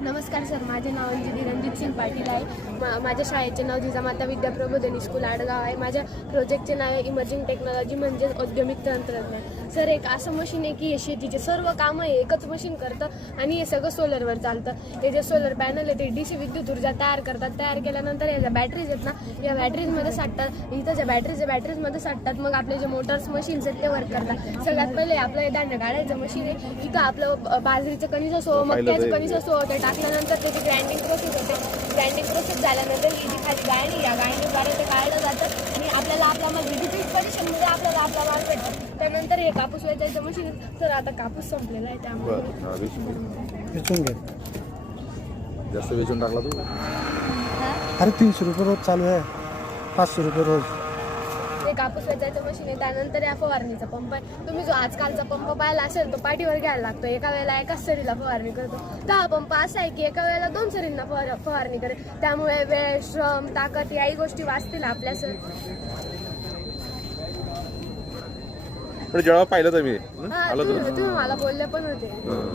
नमस्कार सर माझे नाव अंजली रणजित सिंग पाटील आहे. मा माझ्या शाळेचे नाव जिजामाता विद्या प्रबोधिनी स्कूल आडगाव आहे. माझ्या प्रोजेक्टचे नाव इमर्जिंग टेक्नॉलॉजी म्हणजे औद्योगिक तंत्रज्ञान. सर एक असं मशीन आहे की हे शेतीचे सर्व कामं हे एकच मशीन करतं आणि हे सगळं सोलरवर चालतं. हे जे सोलर पॅनल आहे ते डी सी विद्युत ऊर्जा तयार करतात. तयार केल्यानंतर या ज्या बॅटरीज आहेत ना या बॅटरीजमध्ये साठतात. इथं ज्या बॅटरीज बॅटरीजमध्ये साठतात. मग आपले जे मोटर्स मशीन्स आहेत ते वर्क करतात. सगळ्यात पहिले आपलं हे धान्य गाळायचं मशीन आहे. इथं आपलं बाजरीचं कणीस असो मक्याचं कणीस असो ते टाकल्यानंतर त्याची ग्राइंडिंग प्रोसेस होते. ग्राइंडिंग प्रोसेस झाल्यानंतर ही जी खाली गाळणी या गाळणीद्वारे ते काढलं जातं. आणि आपल्याला आपला मग विविध कंडिशनमध्ये आपल्याला आपला माल भेटतो. त्यानंतर हे कापूस वेचायचं मशीन तर आता कापूस संपलेला आहे त्यामुळे बरं हा, वीस रुपये. विचून घे. जास्त वेचून टाकला तू? अरे तीनशे रुपये रोज चालू आहे. पाचशे रुपये रोज. ते कापूस वेचायचं मशीन आहे त्यानंतर या फवारणीचा पंप आहे. तुम्ही जो आजकालचा पंप पाहिला असेल तो पाठीवर घ्यायला लागतो. एका वेळेला एकाच सरीला फवारणी करतो. तर हा पंप असा आहे की एका वेळेला दोन सरींना फवार फवारणी करेल. त्यामुळे वेळ श्रम ताकद याही गोष्टी वाचतील आपल्या सर पण जेव्हा पाहिलं तर मी. हा, आलं तुम्ही तर. तुम्ही मला बोलले पण होते.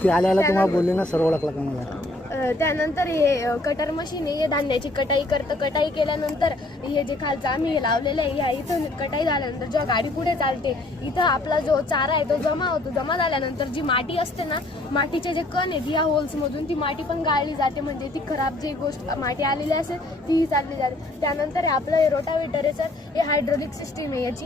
ती आल्या आल्या तुम्हाला बोलली ना सर्व ओळखला का मला? अ, त्यानंतर हे कटर मशीन आहे हे धान्याची कटाई करतं कटाई केल्यानंतर हे जे खालचं आम्ही हे लावलेलं आहे ह्या इथं कटाई झाल्यानंतर जेव्हा गाडी पुढे चालते इथं आपला जो चारा आहे तो जमा होतो. जमा झाल्यानंतर जी माती असते ना मातीचे जे कण आहेत ह्या होल्समधून ती माती पण गाळली जाते. म्हणजे ती खराब जी गोष्ट माती आलेली असेल तीही चालली जाते. त्यानंतर हे आपलं हे रोटावेटर आहे सर हे हायड्रोलिक सिस्टीम आहे याची.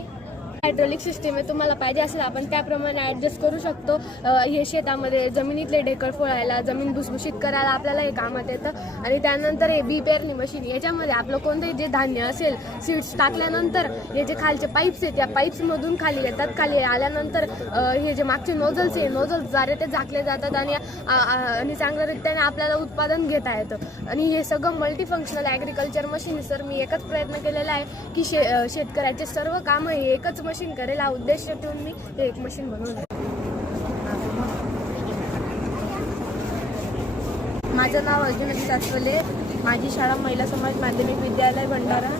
हायड्रोलिक सिस्टीम आहे तुम्हाला पाहिजे असेल आपण त्याप्रमाणे ॲडजस्ट करू शकतो. हे शेतामध्ये जमिनीतले ढेकळ फोळायला जमीन भुसभुशीत करायला आपल्याला हे कामात येतं. आणि त्यानंतर हे बी पेरणी मशीन याच्यामध्ये आपलं कोणतंही जे धान्य असेल सीड्स टाकल्यानंतर हे जे खालचे पाईप्स आहेत त्या पाईप्समधून खाली येतात. खाली आल्यानंतर हे जे मागचे नोझल्स आहे नोझल्सद्वारे ते झाकले जातात आणि आणि चांगल्या आपल्याला उत्पादन घेता येतं. आणि हे सगळं मल्टीफंक्शनल ॲग्रिकल्चर मशीन सर मी एकच प्रयत्न केलेला आहे की शे शेतकऱ्याचे सर्व कामं हे एकच मशीन करेल. हा उद्देश ठेवून मी हे एक मशीन बनवलं माझं नाव अर्जुन सातवले. माझी शाळा महिला समाज माध्यमिक विद्यालय भंडारा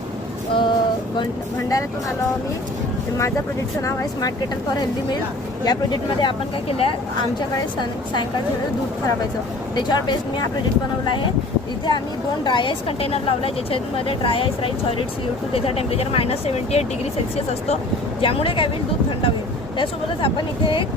भंडाऱ्यातून आलो आम्ही. म्हणजे माझं प्रोजेक्टचं नाव आहे smart kettle for healthy meal या प्रोजेक्टमध्ये आपण काय केलं आहे आमच्याकडे सं सायंकाळचं दूध खराब व्हायचं. त्याच्यावर बेस्ड मी हा प्रोजेक्ट बनवला आहे. इथे आम्ही दोन ड्राय आईस कंटेनर लावला आहे ज्याच्यामध्ये dry ice rice solid C two त्याचा temperature minus seventy eight degree Celsius असतो. ज्यामुळे काय होईल? दूध थंड होईल. त्यासोबतच आपण इथे एक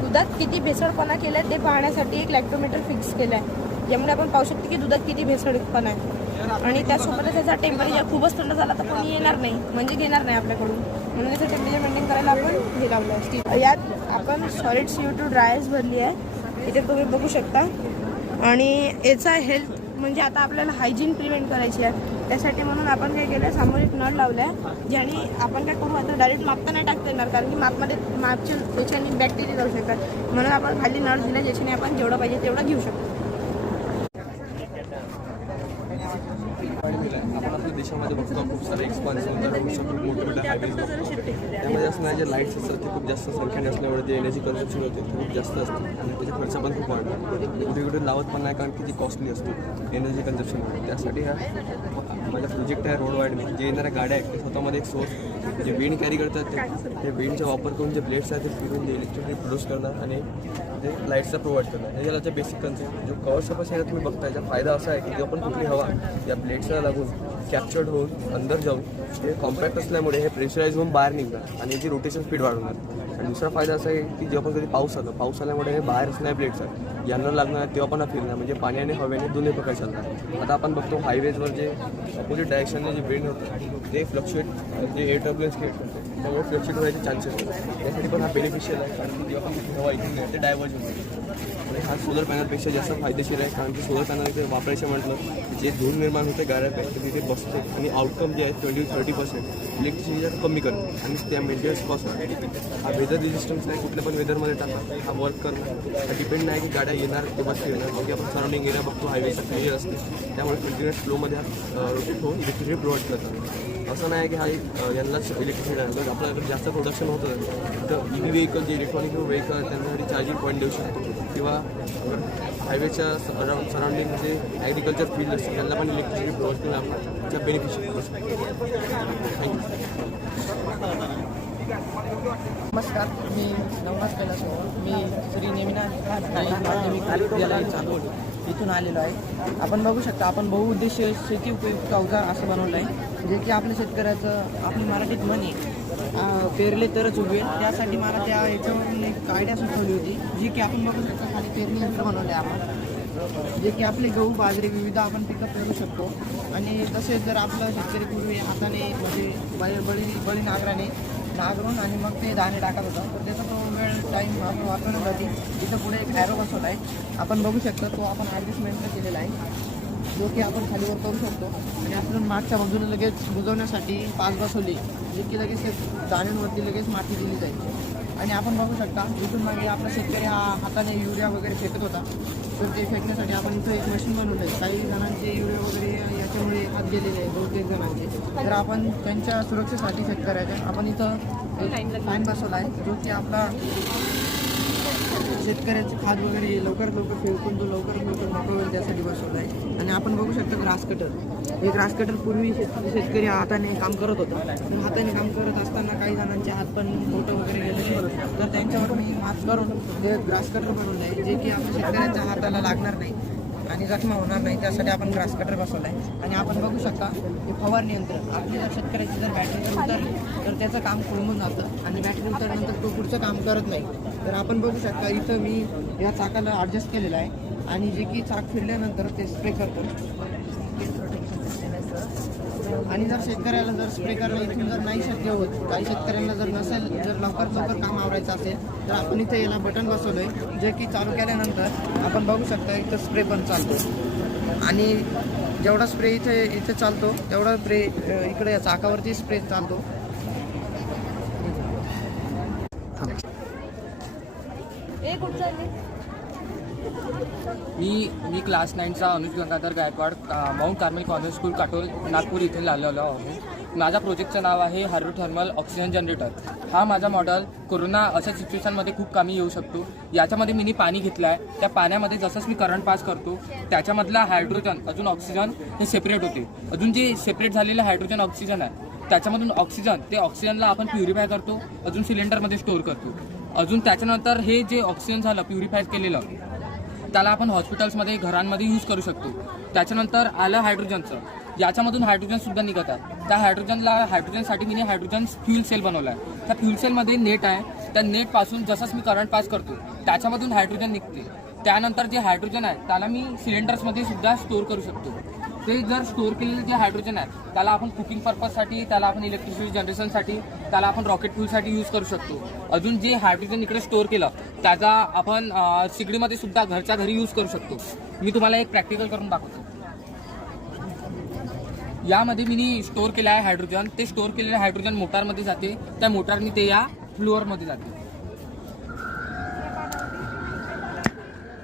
दुधात किती भेसळपणा केला ते पाहण्यासाठी एक लॅक्टोमीटर फिक्स केलं आहे ज्यामुळे आपण पाहू शकतो की दुधात किती भेसळपणा आहे. आणि त्यासोबतच त्याचा टेम्परेचर खूपच थंड झाला तर कोणी येणार नाही. म्हणजे घेणार नाही आपल्याकडून. म्हणून त्याचं टेम्परेचर मेंटेन करायला आपण हे लावलं आहे. यात आपण सॉलिड सी टू ड्रायर्स भरली आहे. इथे तुम्ही बघू शकता. आणि याचा हेल्थ म्हणजे आता आपल्याला हायजीन प्रिव्हेंट करायची आहे. त्यासाठी म्हणून आपण काय केलं समोर एक नळ लावला आहे ज्याने आपण काय करू आता डायरेक्ट मापता नाही टाकता येणार कारण की मापमध्ये मापच्या याच्याने बॅक्टेरिया जाऊ शकतात. म्हणून आपण खाली नळ दिला ज्याच्याने आपण जेवढं पाहिजे तेवढं घेऊ शकतो. देशामध्ये बघतो खूप सारे एक्सपान्शन खूप मोठे मोठे हायवेज त्यामध्ये असणारे जे लाईट्स असतात ते खूप जास्त संख्येने असल्यामुळे जे एनर्जी कन्झम्पशन होते ते खूप जास्त असते. आणि त्याचा खर्च पण खूप वाढतो कुठे कुठे लावत पण नाही कारण की ती कॉस्टली असते एनर्जी कन्झम्पशन त्यासाठी हा माझा प्रोजेक्ट आहे रोड वाढणे जे येणाऱ्या गाड्या आहेत ते स्वतःमध्ये एक सोर्स जे विंड कॅरी करतात ते ते विंडचा वापर करून जे ब्लेड्स आहेत ते फिरून जे इलेक्ट्रिसिटी प्रोड्यूस करणार आणि ते लाईट्सचा प्रोव्हाइड करणार. हे त्याला बेसिक कन्सेप्ट जो कवर सर्फस आहे तुम्ही बघताय याचा फायदा असा आहे की जो पण कुठली हवा या ब्लेड्सला लागून कॅप्चर्ड होऊन अंदर जाऊन ते कॉम्पॅक्ट असल्यामुळे हे प्रेशराईज होऊन बाहेर निघणार आणि याची रोटेशन स्पीड वाढवणार. आणि दुसरा फायदा असा आहे की जेव्हा पण कधी पाऊस आला पाऊस आल्यामुळे हे बाहेर असणारे प्लेट्स आहेत. यांना लागणार तेव्हा पण फिरणार म्हणजे पाणी आणि हवेने दोन्ही प्रकार चालणार आता आपण बघतो हायवेजवर जे अपोजिट डायरेक्शनने जे विंड होतं ते फ्लक्च्युएट जे एअर टर्ब्युलन्स क्रिएट त्यामुळे फ्लक्च्युएट होण्याचे चान्सेस त्यासाठी पण हा बेनिफिशियल आहे कारण की जेव्हा पण हवा इथून ते डायव्हर्ज होते आणि हा सोलर पॅनलपेक्षा जास्त फायदेशीर आहे कारण की सोलर पॅनल इथे वापरायचं म्हटलं जे धूर निर्माण होते गाड्या ते तिथे बसते. आणि आउटकम जे आहे ट्वेंटी थर्टी पर्सेंट इलेक्ट्रिसिटी कमी करते. आणि त्या मेंटेनन्स कॉस्ट वाढते. हा वेदर रेजिस्टन्स नाही कुठल्या पण वेदरमध्ये टाकणार हा वर्क करणं. हा डिपेंड नाही की गाड्या येणार किंवा येणार. मग आपण सराउंडिंग एरिया बघतो हायवेचा क्लिअर असते त्यामुळे कंटिन्युअस फ्लोमध्ये हा रोटेट होऊन इलेक्ट्रिसिटी प्रोव्हाइड करतात असं नाही की हा एक यांनाच इलेक्ट्रिसिटी आहे. जर आपल्याकडे जास्त प्रोडक्शन होतं तर ई व्ही व्हेकल जे इलेक्ट्रॉनिक व्हेकल त्यांच्यासाठी चार्जिंग पॉईंट देऊ शकतो. किंवा हायवेच्या सराउंडिंग जे ॲग्रिकल्चर फील्ड असते त्यांना पण इलेक्ट्रिसिटी प्रोव्हाइड करून आपण बेनिफिशियल करू शकतो. थँक्यू नमस्कार. मी नवनाथ कैलास मी श्री नेमिनाथ माध्यमिक विद्यालय चांदोली इथून आलेलो आहे. आपण बघू शकता आपण बहुउद्देशीय शेती उपयुक्त अवजार असं बनवलं आहे. जे की आपल्या शेतकऱ्याचं आपली मराठीत म्हणे पेरले तरच उगवेल त्यासाठी मला त्या याच्यावरून एक आयडिया सुचवली होती जी की आपण बघू शकतो खाली पेरणी यंत्र बनवले आपण. जे की आपले गहू बाजरी विविध आपण पिकं पेरू शकतो. आणि तसेच जर आपलं शेतकरी पूर्वी हाताने म्हणजे बळी बळी बळी नांगराने नांगरून आणि मग ते दाणे टाकत होता तर त्याचा तो वेळ टाईम आपण वाचवण्यासाठी इथं पुढे एक ॲरो बसवला आहे आपण बघू शकतो तो आपण ॲडजस्टमेंट केलेला आहे. जो की आपण खालीवर करू शकतो. आणि आपण मागच्या बाजूने लगेच बुजवण्यासाठी पाच बसवली जे की लगेच दाण्यांवरती लगेच माती दिली जाईल. आणि आपण बघू शकता इथून मागे आपला शेतकरी हा हाताने युरिया वगैरे फेकत होता. तर ते फेकण्यासाठी आपण इथं एक मशीन बनवलं आहे. काही जणांचे युरिया वगैरे याच्यामुळे हात गेलेले आहे तीन जणांचे. तर आपण त्यांच्या सुरक्षेसाठी शेतकऱ्याच्या आपण इथं लाईन बसवला आहे जो की आपला शेतकऱ्याचे खाद वगैरे लवकरात लवकर फेकून तो लवकरात लवकर मोकळं होईल त्यासाठी बसवला आहे आणि आपण बघू शकतो ग्रास कटर. हे ग्रास कटर पूर्वी शेत- शेतकरी हाताने काम करत होता. पण हाताने काम करत असताना काही जणांचे हात पण फोटो वगैरे गेले तर त्यांच्यावर मी मात करून हे ग्रास कटर बनवलं आहे जे की आपल्या शेतकऱ्यांच्या हाताला लागणार नाही. आणि जखमा होणार नाही त्यासाठी आपण ग्रास कटर बसवला आहे आणि आपण बघू शकता की फवारणी यंत्र आपली जर शेतकऱ्याची जर बॅटरी जर उतरली तर त्याचं काम कोळंबून जातं. आणि बॅटरी उतरल्यानंतर तो पुढचं काम करत नाही. तर आपण बघू शकता इथं मी या चाकाला ॲडजस्ट केलेलं आहे. आणि जे की चाक फिरल्यानंतर ते स्प्रे करतो. आणि जर शेतकऱ्याला जर स्प्रे करणं इथून जर नाही शक्य होत काही शेतकऱ्यांना जर नसेल जर लवकर लवकर काम आवरायचं असेल तर आपण इथे याला बटन बसवलं आहे जे की चालू केल्यानंतर आपण बघू शकता इथं स्प्रे पण चालतो. आणि जेवढा स्प्रे इथे इथे चालतो तेवढा स्प्रे इकडे या चाकावरती स्प्रे चालतो. कुठं चालली मी मी class नाईनचा Anuj Gangadhar Gaikwad Mount Mount Carmel Convent School Katol Nagpur इथे लागलेलो आहे माझ्या प्रोजेक्टचं नाव आहे हार्रो थर्मल ऑक्सिजन जनरेटर हा माझा मॉडेल कोरोना अशा सिच्युएशनमध्ये खूप कामी येऊ शकतो. याच्यामध्ये मी पाणी घेतलं आहे त्या पाण्यामध्ये जसंच मी करंट पास करतो त्याच्यामधला हायड्रोजन अजून ऑक्सिजन हे सेपरेट होते. अजून जे सेपरेट झालेलं हायड्रोजन ऑक्सिजन आहे त्याच्यामधून ऑक्सिजन ते ऑक्सिजनला आपण प्युरिफाय करतो अजून सिलेंडरमध्ये स्टोअर करतो. अजून त्याच्यानंतर हे जे ऑक्सिजन झालं प्युरिफाय केलेलं त्याला आपण हॉस्पिटल्समध्ये घरांमध्ये यूज करू शकतो. त्याच्यानंतर आलं हायड्रोजनचं. याच्यामधून हायड्रोजनसुद्धा निघत आहे त्या हायड्रोजनला हायड्रोजनसाठी मी हायड्रोजन फ्युल सेल बनवला आहे त्या फ्युल सेलमध्ये नेट आहे. त्या नेटपासून जसंच मी करंट पास करतो त्याच्यामधून हायड्रोजन निघते. त्यानंतर जे हायड्रोजन आहे त्याला मी सिलेंडर्समध्ये सुद्धा स्टोअर करू शकतो. ते जर स्टोअर केलेलं जे हायड्रोजन आहे त्याला आपण कुकिंग पर्पजसाठी त्याला आपण इलेक्ट्रिसिटी जनरेशनसाठी त्याला आपण रॉकेट फ्यूलसाठी यूज करू शकतो. अजून जे हायड्रोजन इकडे स्टोअर केलं त्याचा आपण शिगडीमध्ये सिगडीमध्ये सुद्धा घरच्या घरी यूज करू शकतो. मी तुम्हाला एक प्रॅक्टिकल करून दाखवतो. यामध्ये मी स्टोअर केलं आहे हायड्रोजन ते स्टोअर केलेलं हायड्रोजन मोटारमध्ये जाते. त्या मोटारने ते या फ्लोअरमध्ये जाते.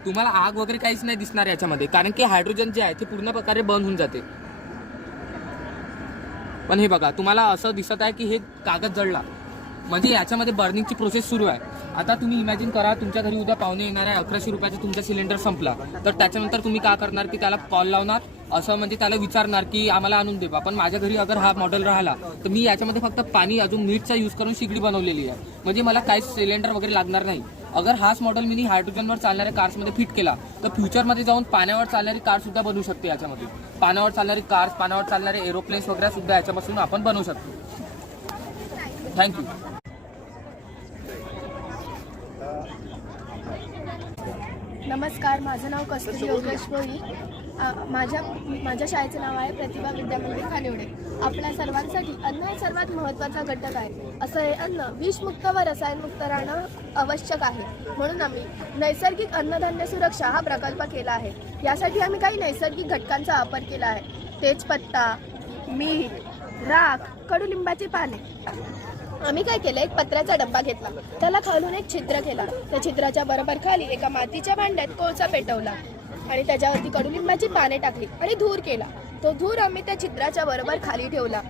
तुम्हाला आग वगैरे काहीच नाही दिसणार याच्यामध्ये. कारण की हायड्रोजन जे आहे ते पूर्ण प्रकारे बंद होऊन जाते. पण हे बघा तुम्हाला असं दिसत आहे की हे कागद जळला. म्हणजे याच्यामध्ये बर्निंगची प्रोसेस सुरू आहे. आता तुम्ही इमॅजिन करा तुमच्या घरी उद्या पाहुणे येणार आहे अकराशे रुपयाचा तुमचा सिलेंडर संपला. तर त्याच्यानंतर तुम्ही काय करणार की त्याला कॉल लावणार? असं म्हणजे त्याला विचारणार की आम्हाला आणून दे पण माझ्या घरी अगर हा मॉडेल राहिला तर मी याच्यामध्ये फक्त पाणी अजून मीठचा यूज करून शिगडी बनवलेली आहे. म्हणजे मला काहीच सिलेंडर वगैरे लागणार नाही. अगर हाच मॉडेल मी हायड्रोजनवर चालणाऱ्या कार्समध्ये फिट केला तर फ्युचरमध्ये जाऊन पाण्यावर चालणारी कार सुद्धा बनवू शकते याच्यामध्ये. पाण्यावर चालणारी कार्स पाण्यावर चालणारे एरोप्लेन्स वगैरे सुद्धा याच्यापासून आपण बनवू शकतो. थँक्यू नमस्कार माझं नाव कस्तुरी योगेश भोई माझ्या माझ्या शाळेचं नाव आहे प्रतिभा विद्यामंदिर खानिवडे. आपल्या सर्वांसाठी अन्न हे सर्वात महत्त्वाचा घटक आहे. असं हे अन्न विषमुक्त व रसायनमुक्त राहणं आवश्यक आहे. म्हणून आम्ही नैसर्गिक अन्नधान्य सुरक्षा हा प्रकल्प केला आहे. यासाठी आम्ही काही नैसर्गिक घटकांचा वापर केला आहे. तेजपत्ता मीठ राख कडुलिंबाची पाने. आम्ही काय केलं? एक पत्र्याचा डब्बा घेतला. त्याला खालून एक छिद्र केला. त्या छिद्राच्या बरोबर खाली एका मातीच्या भांड्यात कोळसा पेटवला. आणि त्याच्यावरती कडुलिंबाची पाने टाकली आणि धूर केला. तो धूर आम्ही त्या चित्राच्या बरोबर खाली ठेवला.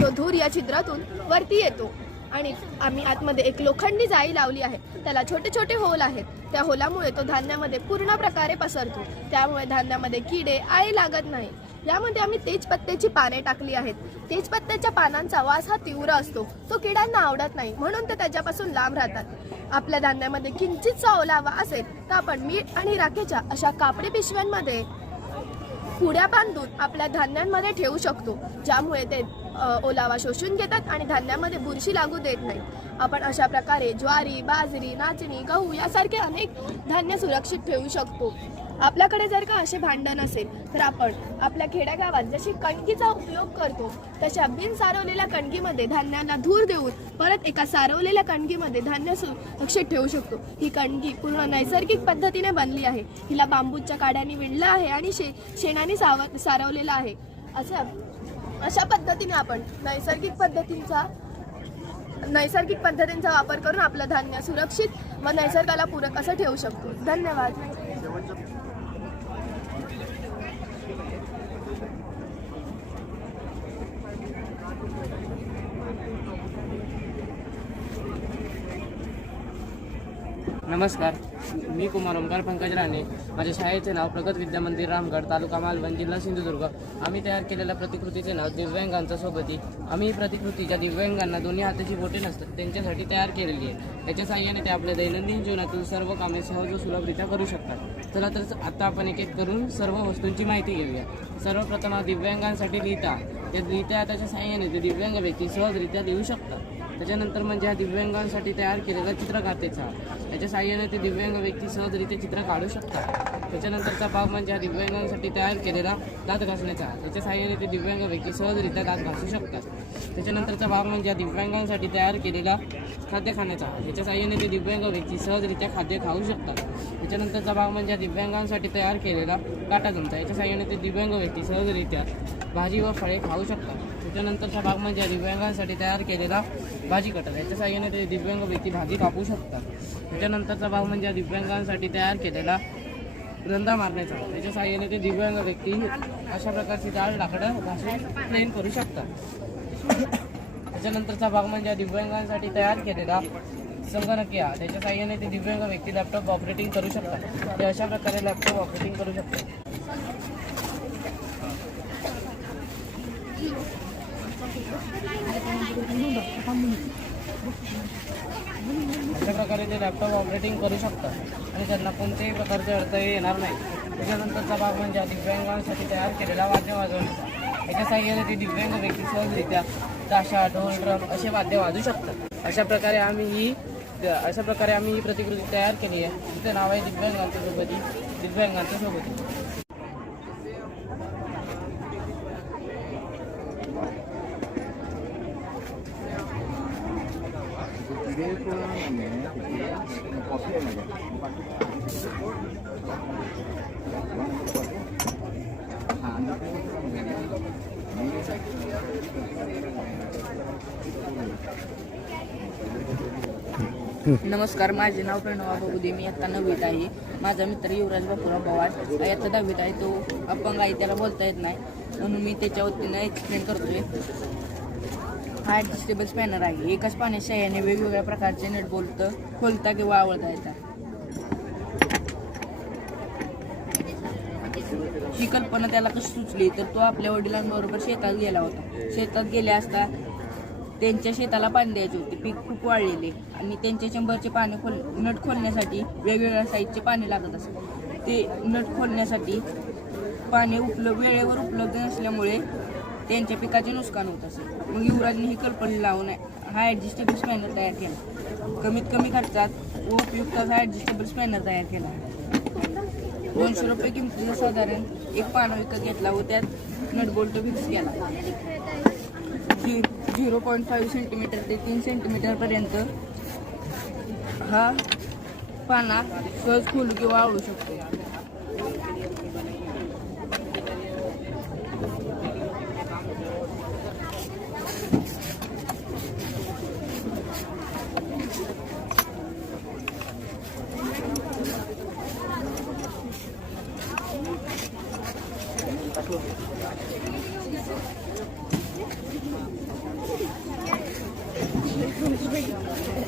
तो धूर या छिद्रातून वरती येतो आणि आम्ही आतमध्ये एक लोखंडी जाळी लावली आहे. त्याला छोटे छोटे होल आहेत. त्या होलामुळे तो धान्यामध्ये पूर्ण प्रकारे पसरतो. त्यामुळे धान्यामध्ये किडे आळी लागत नाही. यामध्ये आम्ही तेजपत्त्याची पाने टाकली आहेत. तेजपत्त्याच्या पानांचा वास हा तीव्र असतो. तो किड्यांना आवडत नाही. म्हणून ते त्याच्यापासून लांब राहतात. आपल्या धान्यामध्ये किंचितचा ओलावा असेल तर आपण मीठ आणि राखेच्या अशा कापडी पिशव्यांमध्ये पुड्या बांधून आपल्या धान्यांमध्ये ठेवू शकतो. ज्यामुळे ते ओलावा शोषून घेतात आणि धान्यामध्ये बुरशी लागू देत नाही आपण अशा प्रकारे ज्वारी बाजरी नाचणी गहू यासारखे अनेक धान्य सुरक्षित ठेवू शकतो. आपल्याकडे जर का असे भांडण असेल तर आपण आपल्या खेड्यागावात जशी कणकीचा उपयोग करतो तशा बिन सारवलेल्या कणकीमध्ये धान्यांना धूर देऊन परत एका सारवलेल्या कणकीमध्ये धान्य सुरक्षित ठेवू शकतो. ही कणगी पूर्ण नैसर्गिक पद्धतीने बनली आहे. हिला बांबूच्या काड्याने विणलं आहे आणि शे शेणाने साव सारवलेलं आहे. अशा अशा पद्धतीने आपण नैसर्गिक पद्धतींचा नैसर्गिक पद्धतींचा वापर करून आपलं धान्य सुरक्षित व नैसर्गाला पूरक असं ठेवू शकतो. धन्यवाद. नमस्कार. मी कुमार ओंकार पंकज राणे. माझ्या शाळेचे नाव प्रगत विद्या मंदिर रामगड तालुका मालवण जिल्हा सिंधुदुर्ग. आम्ही तयार केलेल्या प्रतिकृतीचे नाव दिव्यांगांचा सोबती. आम्ही ही प्रतिकृती ज्या दिव्यांगांना दोन्ही हाताची बोटे नसतात त्यांच्यासाठी तयार केलेली आहे. त्याच्या साहाय्याने ते आपल्या दैनंदिन जीवनातील सर्व कामे सहज व सुलभरित्या करू शकतात. चला तर आता आपण एक एक करून सर्व वस्तूंची माहिती घेऊया. सर्वप्रथम हा दिव्यांगांसाठी लिहिता. त्या लिहिता त्याच्या साहाय्याने ते दिव्यांग व्यक्ती सहजरित्या लिहू शकतात. त्याच्यानंतर म्हणजे ह्या दिव्यांगांसाठी तयार केलेला चित्रकारतेचा. त्याच्या साह्याने ते दिव्यांग व्यक्ती सहजरित्या चित्र काढू शकतात. त्याच्यानंतरचा भाग म्हणजे हा दिव्यांगांसाठी तयार केलेला दात घासण्याचा. त्याच्या साहाय्याने ते दिव्यांग व्यक्ती सहजरित्या दात घासू शकतात. त्याच्यानंतरचा भाग म्हणजे हा दिव्यांगांसाठी तयार केलेला खाद्य खाण्याचा त्याच्या साहाय्याने ते दिव्यांग व्यक्ती सहजरित्या खाद्य खाऊ शकतात. त्याच्यानंतरचा भाग म्हणजे हा दिव्यांगांसाठी तयार केलेला काटा चमचा याच्या साह्याने ते दिव्यांग व्यक्ती सहजरित्या भाजी व फळे खाऊ शकतात. त्याच्यानंतरचा भाग म्हणजे दिव्यांगांसाठी तयार केलेला भाजी कटर याच्या साह्याने ते दिव्यांग व्यक्ती भाजी कापू शकतात. त्याच्यानंतरचा भाग म्हणजे दिव्यांगांसाठी तयार केलेला रंधा मारण्याचा. त्याच्या साहाय्याने ते दिव्यांग व्यक्ती अशा प्रकारची जाळ लाकडं घासून प्लेन करू शकतात. त्याच्यानंतरचा भाग म्हणजे दिव्यांगांसाठी तयार केलेला संगणकीय. त्याच्या साहाय्याने ते दिव्यांग व्यक्ती लॅपटॉप ऑपरेटिंग करू शकतात. ते अशा प्रकारे लॅपटॉप ऑपरेटिंग करू शकतात. अशा प्रकारे ते लॅपटॉप ऑपरेटिंग करू शकतात. आणि त्यांना कोणत्याही प्रकारचे अडथळे येणार नाही त्याच्यानंतरचा भाग म्हणजे दिव्यांगांसाठी तयार केलेला वाद्य वाजवण्याचा याच्या साह्याने ते दिव्यांग व्यक्ती सहजरित्या ताशा ढोल ड्रम असे वाद्य वाजू शकतात. अशा प्रकारे आम्ही ही अशा प्रकारे आम्ही ही प्रतिकृती तयार केली आहे. तिचं नाव आहे दिव्यांगांच्या सोबती दिव्यांगांच्या सोबती नमस्कार माझे नाव प्रणवा बगुदे मी आता नववीत आहे. माझा मित्र युवराज बापूराव पवार आता दहावीत आहे. तो अपंग आहे त्याला बोलता येत नाही. म्हणून मी त्याच्या वतीनं एक्सप्लेन करतोय. हा ॲडजस्टेबल स्पॅनर आहे. एकाच पाण्याच्या साह्याने वेगवेगळ्या प्रकारचे नट बोलतं खोलता किंवा आवडता येतात ही कल्पना त्याला कशी सुचली? तर तो आपल्या वडिलांबरोबर शेतात गेला होता. शेतात गेले असता त्यांच्या शेताला पाणी द्यायचे होते. पीक खूप वाढलेले आणि त्यांच्या चंबरचे पाणी खोल नट खोलण्यासाठी वेगवेगळ्या साईजचे पाणी लागत असत ते नट खोलण्यासाठी पाणी उपलब्ध वेळेवर उपलब्ध नसल्यामुळे त्यांच्या पिकाचे नुकसान होत असे मग युवराजने ही कल्पना लावून हा ॲडजस्टेबल स्पॅनर तयार केला. कमीत कमी खर्चात व उपयुक्त असा ॲडजस्टेबल स्पॅनर तयार केला. दोनशे रुपये किमतीचा साधारण एक पानं विकत घेतला व त्यात नटबोल्ट फिक्स केला. Ze zero point five centimeter ते तीन सेंटीमीटरपर्यंत हा पाना सहज खोलू किंवा आवळू शकतो. me.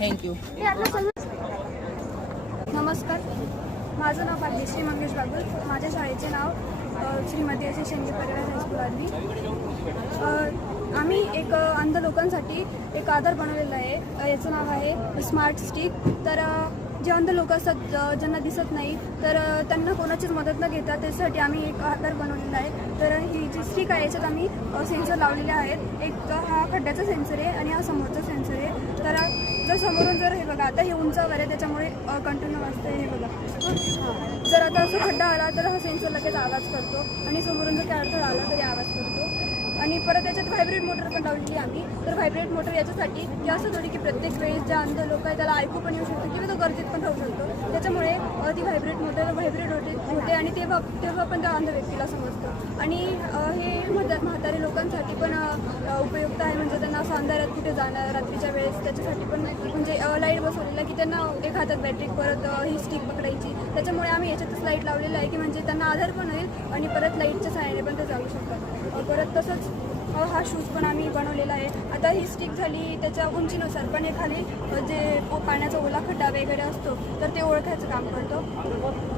थँक्यू नमस्कार. माझं नाव भाग्यश्री मंगेश बागुल. माझ्या शाळेचे नाव श्रीमती असे शेंगे परिवार हायस्कूल आरवी आम्ही एक अंध लोकांसाठी एक आधार बनवलेला आहे. याचं नाव आहे स्मार्ट स्टिक. तर जे अंध लोक असतात ज्यांना दिसत नाही तर त्यांना कोणाचीच मदत न घेता त्यासाठी आम्ही एक आधार बनवलेला आहे. ठीक आहे याच्यात आम्ही सेन्सर लावलेले आहेत. एक हा खड्ड्याचा सेन्सर आहे आणि हा समोरचा सेन्सर आहे. तर जर समोरून जर हे बघा आता हे उंचावर आहे त्याच्यामुळे कंटिन्यू वाजतं हे बघा. जर आता असं खड्डा आला तर हा सेन्सर लगेच आवाज करतो. आणि समोरून जर काय अडथळा आला तरी आवाज करतो. आणि परत त्याच्यात व्हायब्रेट मोटर पण लावलेली आम्ही. तर व्हायब्रेट मोटर याच्यासाठी की असं थोडी की प्रत्येक वेळेस ज्या अंध लोक आहे त्याला ऐकू पण येऊ शकतो किंवा तो गर्दीत पण राहू शकतो. त्याच्यामुळे ती व्हायब्रेट मोटर व्हायब्रेट होते होते आणि तेव्हा तेव्हा पण त्या अंध व्यक्तीला समजतं. आणि हे म्हणतात म्हातारे लोकांसाठी पण उपयुक्त आहे. म्हणजे त्यांना असं अंधारात कुठे जाणं रात्रीच्या वेळेस त्याच्यासाठी पण म्हणजे लाइट बसवलेला की त्यांना एक हातात बॅटरी परत ही स्टिक पकडायची. त्याच्यामुळे आम्ही याच्यातच लाइट लावलेलं आहे की म्हणजे त्यांना आधार पण होईल आणि परत लाईटच्या सहाय्याने पण ते जाऊ शकतात. परत तसंच हा शूज पण आम्ही बनवलेला आहे. आता ही स्टिक झाली त्याच्या उंचीनुसार पण हे खाली जे पाण्याचा ओला खड्डा वगैरे असतो तर ते ओळखायचं काम करतो.